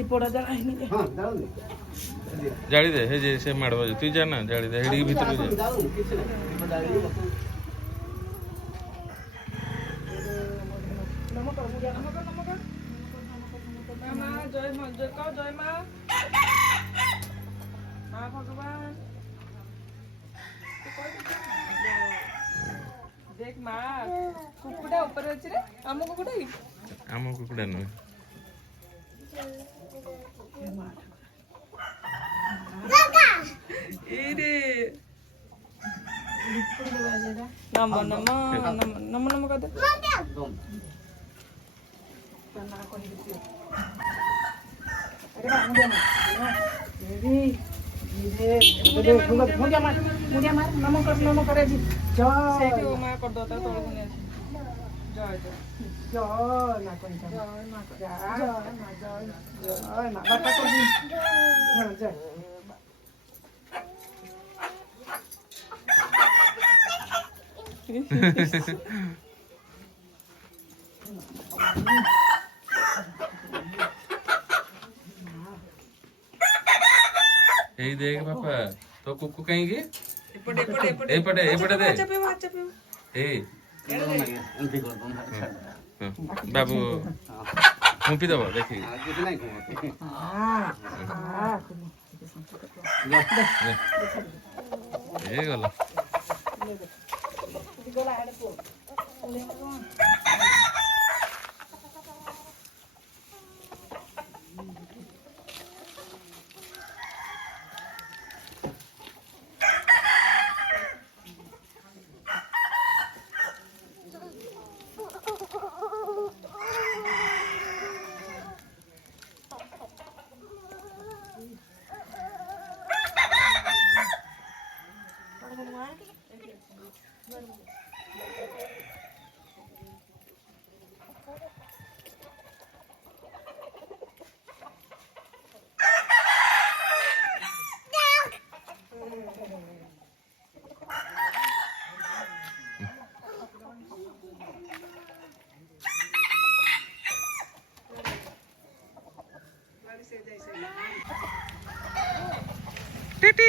दीपड़ा जला ही नहीं। हां जाओ जाली दे हे जे से मारबो तू जा ना जाली दे हेडी भीतर जा जाओ किछ नहीं दीप जाली नमक कर मुझे नमक कर मां जय मां जय का जय मां मां भगवान देख मां कुकुड़ा ऊपर अछि रे आम कुकुड़ा न इरे नम नम नम नम नम कर दे मुझे मार नम कर जी सेठी ओ मां कर दो ता तोड़ दुनिया जय जय जय ना कोन जय ना जय ना बाटा कर दी हां जय ए देख पापा तो कुकु कहीं गे एपटे दे अच्छा पे ए एंट्री कर दो बाबू मुपी दबो देखी किछ नहीं हां ए गला गोला आड़े को ले टीटी